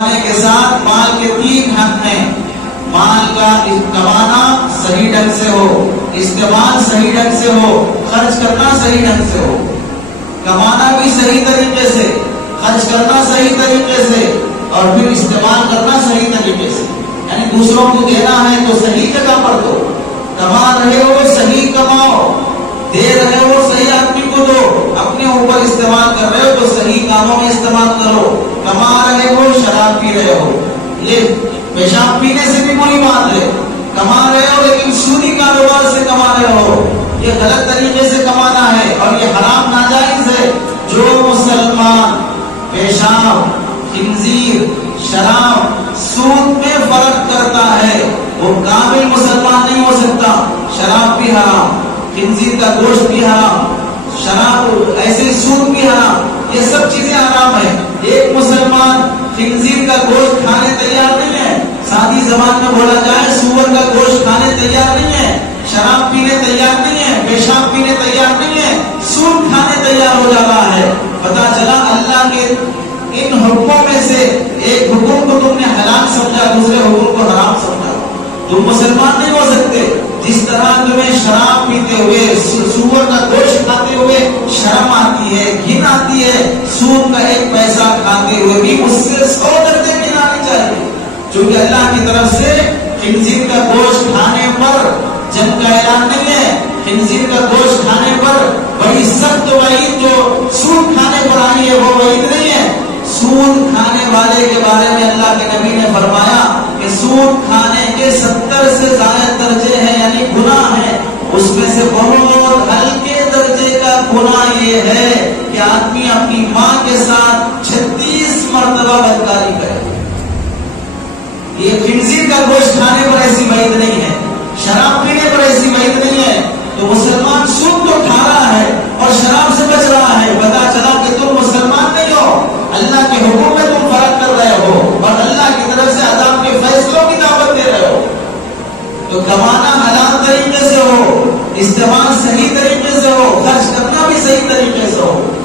کے ساتھ مال کے تین حق ہیں۔ مال کا کمانا صحیح ڈھنگ سے ہو، استعمال صحیح ڈھنگ سے ہو، خرچ کرنا صحیح ڈھنگ سے ہو۔ کمانا بھی صحیح طریقے سے، خرچ کرنا صحیح طریقے سے، اور پھر استعمال کرنا صحیح طریقے سے، یعنی دوسروں کو دینا ہے تو صحیح جگہ پر دو۔ کما رہے ہو صحیح کماؤ، دے رہے ہو صحیح آدمی کو دو، اپنے اوپر استعمال کر رہے ہو تو صحیح کاموں میں استعمال کرو۔ کما رہے ہو شراب پی رہے ہو، یہ پیشاب پینے سے بھی بری بات ہے۔ کما رہے ہو لیکن سودی کاروبار سے کما رہے ہو، یہ غلط طریقے سے کمانا ہے اور یہ حرام ناجائز ہے۔ جو مسلمان پیشاب، خنزیر، شراب، سود میں فرق کرتا ہے وہ کامل مسلمان نہیں ہو سکتا۔ شراب بھی حرام، خنزیر کا گوشت بھی حرام، شراب ایسے سود بھی حرام، یہ سب چیزیں حرام ہے۔ ایک مسلمان خنزیر کا گوشت کھانے تیار نہیں ہے، سادی زبان میں بولا جائے سور کا گوشت کھانے تیار نہیں ہے، شراب پینے تیار نہیں ہے، پیشاب پینے تیار نہیں ہے، سود کھانے تیار ہو جا رہا ہے۔ پتا چلا اللہ کے ان حکموں میں سے ایک حکم کو تم نے حلال سمجھا، دوسرے حکم کو حرام سمجھا، تم مسلمان نہیں ہو سکتے۔ جس طرح تمہیں شراب پیتے ہوئے، سور کا گوشت کھاتے ہوئے شرم آتی ہے، گھن آتی ہے، سود کا ایک پیسہ کھاتے ہوئے بھی اس سے 100 درجے گھن آنی چاہیے، کیونکہ اللہ کی طرف سے خنزیر کا گوشت کھانے پر جنگ کا اعلان نہیں ہے۔ خنزیر کا گوشت کھانے پر بڑی سخت وعید جو سود کھانے پر آئی ہے وہ وعید نہیں ہے۔ سود کھانے والے کے بارے میں اللہ کے نبی نے فرمایا کہ سود کھانے کے 70 سے زائد درجے ہیں، یعنی گناہ ہے۔ اس میں سے بہت ہلکے درجے کا گناہ یہ ہے کہ آدمی اپنی ماں کے ساتھ 36 مرتبہ بدکاری کرے۔ یہ خنزیر کا گوشت کھانے پر ایسی وعید نہیں ہے، شراب پینے پر ایسی وعید نہیں ہے۔ تو مسلمان سود کو کھا رہا ہے اور شراب سے بچ رہا ہے، پتا چلا کہ تم مسلمان نہیں ہو، اللہ کے حکم میں تم فرق کر رہے ہو اور اللہ کی طرف سے عذاب کے فیصلوں کی دعوت دے رہے ہو۔ تو کمانا حلال طریقے سے ہو، استعمال صحیح طریقے سے ہو، خرچ کرنا بھی صحیح طریقے سے ہو۔